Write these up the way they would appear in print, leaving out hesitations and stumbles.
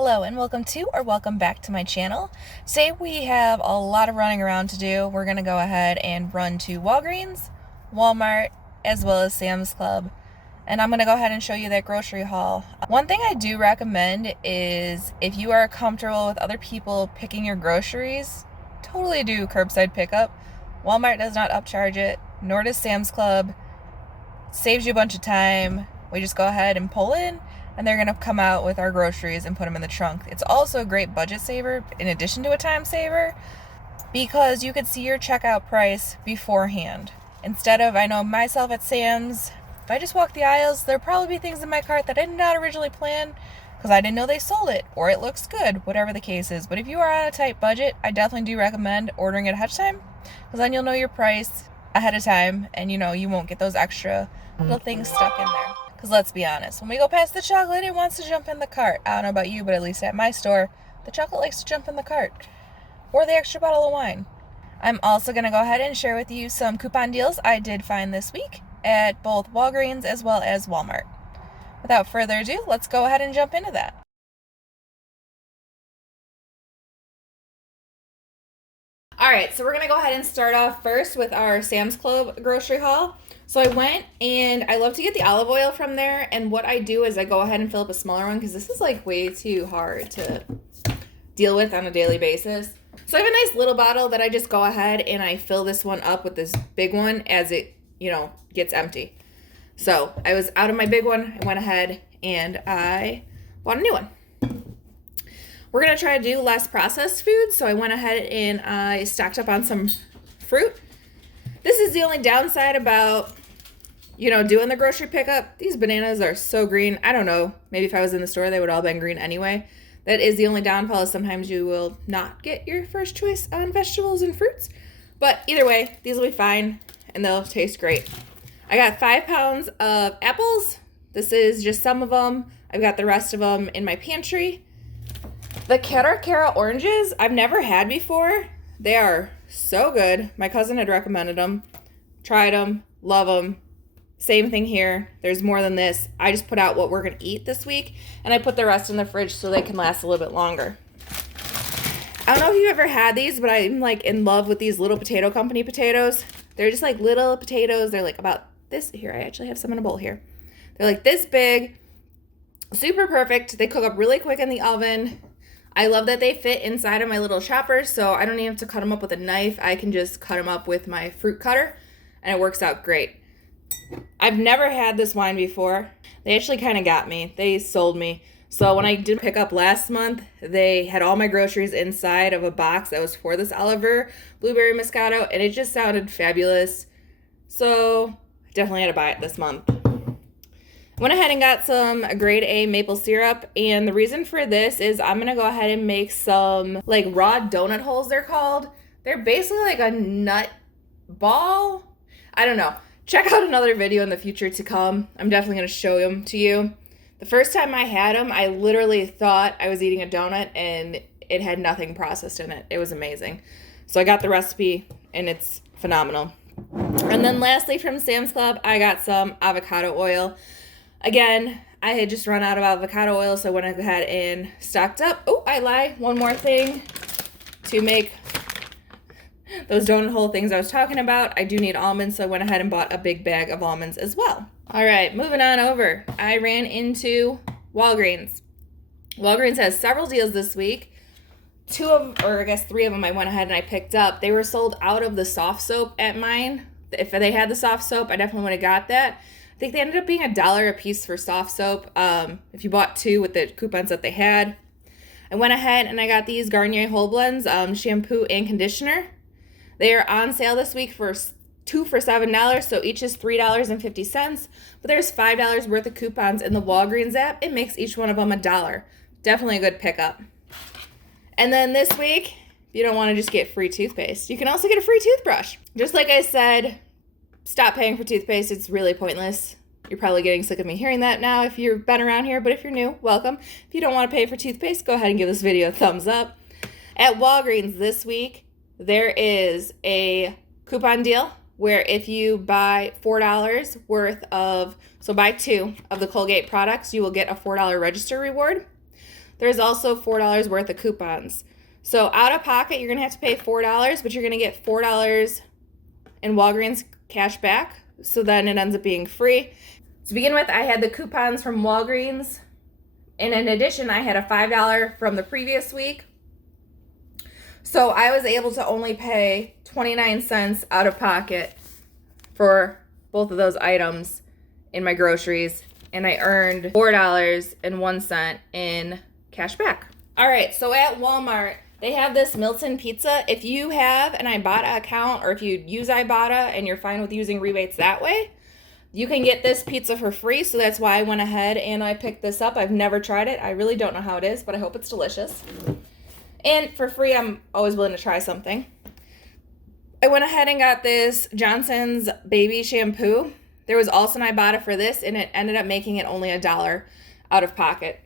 Hello and welcome to or welcome back to my channel. Today we have a lot of running around to do. We're going to go ahead and run to Walgreens, Walmart, as well as Sam's Club. And I'm going to go ahead and show you that grocery haul. One thing I do recommend is if you are comfortable with other people picking your groceries, totally do curbside pickup. Walmart does not upcharge it, nor does Sam's Club. Saves you a bunch of time. We just go ahead and pull in, and they're going to come out with our groceries and put them in the trunk. It's also a great budget saver in addition to a time saver because you could see your checkout price beforehand. Instead of, I know myself at Sam's, if I just walk the aisles, there'll probably be things in my cart that I did not originally plan because I didn't know they sold it or it looks good, whatever the case is. But if you are on a tight budget, I definitely do recommend ordering it ahead of time because then you'll know your price ahead of time and you won't get those extra little things stuck in there. Because let's be honest, when we go past the chocolate, it wants to jump in the cart. I don't know about you, but at least at my store, the chocolate likes to jump in the cart. Or the extra bottle of wine. I'm also going to go ahead and share with you some coupon deals I did find this week at both Walgreens as well as Walmart. Without further ado, let's go ahead and jump into that. Alright, so we're going to go ahead and start off first with our Sam's Club grocery haul. So I went and I love to get the olive oil from there, and what I do is I go ahead and fill up a smaller one because this is like way too hard to deal with on a daily basis. So I have a nice little bottle that I just go ahead and I fill this one up with this big one as it, gets empty. So I was out of my big one, I went ahead and I bought a new one. We're going to try to do less processed food, so I went ahead and I stocked up on some fruit. This is the only downside about, doing the grocery pickup. These bananas are so green. I don't know. Maybe if I was in the store, they would all been green anyway. That is the only downfall is sometimes you will not get your first choice on vegetables and fruits. But either way, these will be fine and they'll taste great. I got 5 pounds of apples. This is just some of them. I've got the rest of them in my pantry. The Cara oranges I've never had before. They are so good. My cousin had recommended them. Tried them. Love them. Same thing here. There's more than this. I just put out what we're going to eat this week, and I put the rest in the fridge so they can last a little bit longer. I don't know if you've ever had these, but I'm like in love with these Little Potato Company potatoes. They're just like little potatoes. They're like about this. Here, I actually have some in a bowl here. They're like this big. Super perfect. They cook up really quick in the oven. I love that they fit inside of my little chopper, so I don't even have to cut them up with a knife. I can just cut them up with my fruit cutter, and it works out great. I've never had this wine before. They actually kind of got me. They sold me. So when I did pick up last month, they had all my groceries inside of a box that was for this Oliver Blueberry Moscato, and it just sounded fabulous. So I definitely had to buy it this month. Went ahead and got some grade A maple syrup, and the reason for this is I'm going to go ahead and make some like raw donut holes, they're called. They're basically like a nut ball. I don't know. Check out another video in the future to come. I'm definitely going to show them to you. The first time I had them, I literally thought I was eating a donut and it had nothing processed in it. It was amazing. So I got the recipe and it's phenomenal. And then lastly from Sam's Club, I got some avocado oil. Again, I had just run out of avocado oil, so I went ahead and stocked up. Oh, I lied. One more thing to make those donut hole things I was talking about. I do need almonds, so I went ahead and bought a big bag of almonds as well. All right, moving on over. I ran into Walgreens. Walgreens has several deals this week. 3 of them I went ahead and I picked up. They were sold out of the soft soap at mine. If they had the soft soap, I definitely would have got that. I think they ended up being $1 a piece for soft soap if you bought 2 with the coupons that they had. I went ahead and I got these Garnier Whole Blends shampoo and conditioner. They are on sale this week for 2 for $7, so each is $3.50. But there's $5 worth of coupons in the Walgreens app. It makes each one of them $1. Definitely a good pickup. And then this week, if you don't want to just get free toothpaste, you can also get a free toothbrush. Just like I said, stop paying for toothpaste. It's really pointless. You're probably getting sick of me hearing that now if you've been around here, but if you're new, welcome. If you don't want to pay for toothpaste, go ahead and give this video a thumbs up. At Walgreens this week, there is a coupon deal where if you buy $4 worth of, so buy 2 of the Colgate products, you will get a $4 register reward. there's also $4 worth of coupons. So out of pocket, you're going to have to pay $4, but you're going to get $4 in Walgreens cash back. So then it ends up being free. To begin with, I had the coupons from Walgreens. And in addition, I had a $5 from the previous week. So I was able to only pay 29 cents out of pocket for both of those items in my groceries. And I earned $4.01 in cash back. All right, so at Walmart, they have this Milton pizza. If you have an Ibotta account or if you use Ibotta and you're fine with using rebates that way, you can get this pizza for free. So that's why I went ahead and I picked this up. I've never tried it. I really don't know how it is, but I hope it's delicious. And for free, I'm always willing to try something. I went ahead and got this Johnson's baby shampoo. There was also an Ibotta for this, and it ended up making it only $1 out of pocket.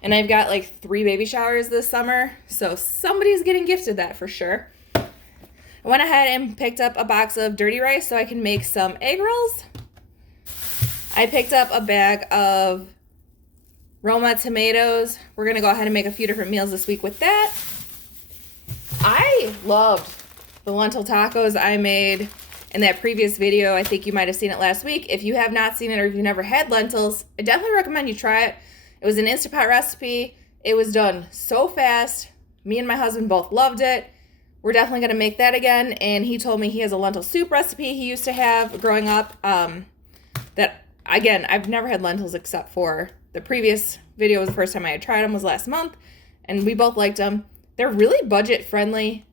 And I've got like 3 baby showers this summer, so somebody's getting gifted that for sure. I went ahead and picked up a box of dirty rice so I can make some egg rolls. I picked up a bag of Roma tomatoes. We're going to go ahead and make a few different meals this week with that. I loved the lentil tacos I made in that previous video. I think you might have seen it last week. If you have not seen it or if you've never had lentils, I definitely recommend you try it. It was an Instapot recipe. It was done so fast. Me and my husband both loved it. We're definitely going to make that again. And he told me he has a lentil soup recipe he used to have growing up. That, again, I've never had lentils except for the previous video. Was the first time I had tried them was last month. And we both liked them. They're really budget friendly.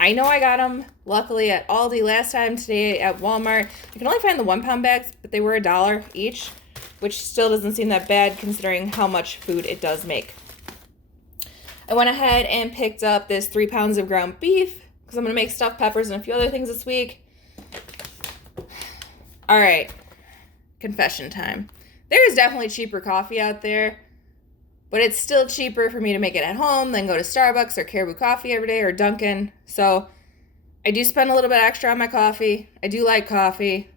I know I got them, luckily, at Aldi last time. Today at Walmart. I can only find the 1-pound bags, but they were $1 each, which still doesn't seem that bad considering how much food it does make. I went ahead and picked up this 3 pounds of ground beef because I'm going to make stuffed peppers and a few other things this week. All right, confession time. There is definitely cheaper coffee out there, but it's still cheaper for me to make it at home than go to Starbucks or Caribou Coffee every day or Dunkin'. So I do spend a little bit extra on my coffee. I do like coffee.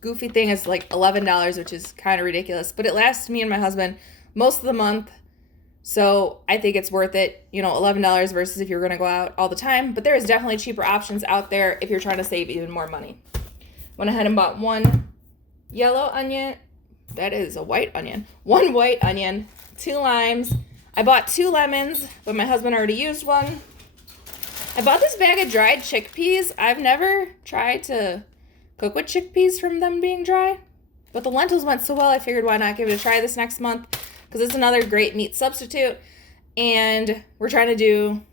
Goofy thing is like $11, which is kind of ridiculous, but it lasts me and my husband most of the month. So I think it's worth it, you know, $11 versus if you're going to go out all the time. But there is definitely cheaper options out there if you're trying to save even more money. Went ahead and bought 1 yellow onion. That is a white onion. 1 white onion, 2 limes. I bought 2 lemons, but my husband already used one. I bought this bag of dried chickpeas. I've never tried to cook with chickpeas from them being dry, but the lentils went so well, I figured why not give it a try this next month, because it's another great meat substitute, and we're trying to do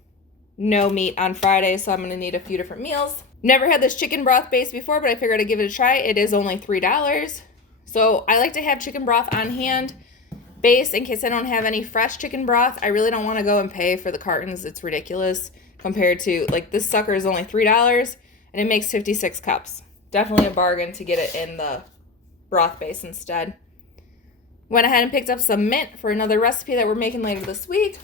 no meat on Friday, so I'm going to need a few different meals. Never had this chicken broth base before, but I figured I'd give it a try. It is only $3, so I like to have chicken broth on hand base in case I don't have any fresh chicken broth. I really don't want to go and pay for the cartons. It's ridiculous compared to, like, this sucker is only $3, and it makes 56 cups. Definitely a bargain to get it in the broth base instead. Went ahead and picked up some mint for another recipe that we're making later this week.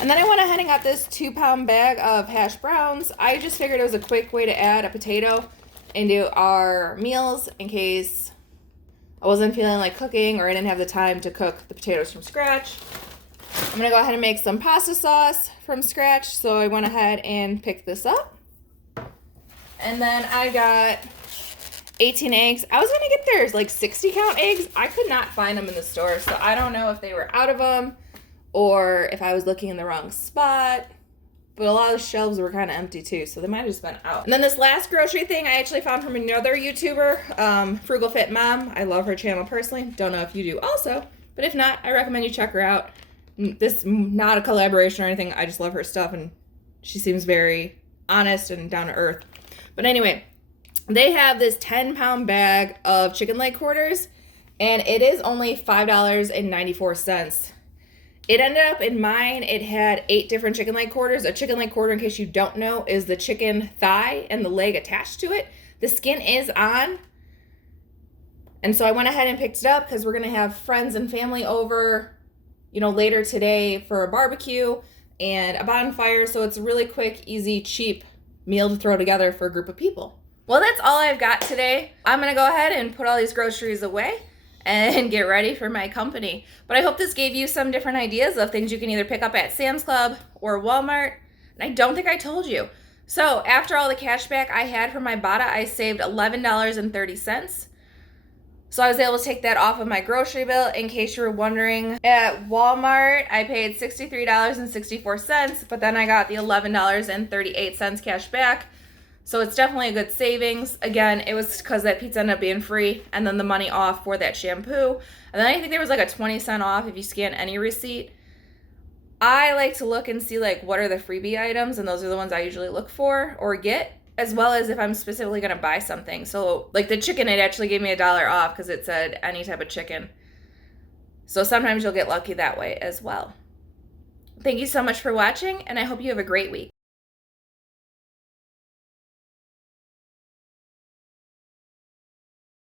And then I went ahead and got this 2-pound bag of hash browns. I just figured it was a quick way to add a potato into our meals in case I wasn't feeling like cooking or I didn't have the time to cook the potatoes from scratch. I'm going to go ahead and make some pasta sauce from scratch. So I went ahead and picked this up. And then I got 18 eggs. I was going to get their like 60 count eggs. I could not find them in the store. So I don't know if they were out of them or if I was looking in the wrong spot. But a lot of the shelves were kind of empty too. So they might have just been out. And then this last grocery thing I actually found from another YouTuber, Frugal Fit Mom. I love her channel personally. Don't know if you do also. But if not, I recommend you check her out. This is not a collaboration or anything. I just love her stuff. And she seems very honest and down to earth. But anyway, they have this 10-pound bag of chicken leg quarters, and it is only $5.94. It ended up in mine, it had 8 different chicken leg quarters. A chicken leg quarter, in case you don't know, is the chicken thigh and the leg attached to it. The skin is on. And so I went ahead and picked it up because we're going to have friends and family over, you know, later today for a barbecue and a bonfire. So it's a really quick, easy, cheap meal to throw together for a group of people. Well, that's all I've got today. I'm going to go ahead and put all these groceries away, and get ready for my company. But I hope this gave you some different ideas of things you can either pick up at Sam's Club or Walmart. And I don't think I told you. So after all the cash back I had from my Ibotta, I saved $11.30. So I was able to take that off of my grocery bill. In case you were wondering, at Walmart, I paid $63.64, but then I got the $11.38 cash back. So it's definitely a good savings. Again, it was because that pizza ended up being free, and then the money off for that shampoo. And then I think there was like a 20-cent off if you scan any receipt. I like to look and see like what are the freebie items, and those are the ones I usually look for or get, as well as if I'm specifically going to buy something. So like the chicken, it actually gave me $1 off because it said any type of chicken. So sometimes you'll get lucky that way as well. Thank you so much for watching, and I hope you have a great week.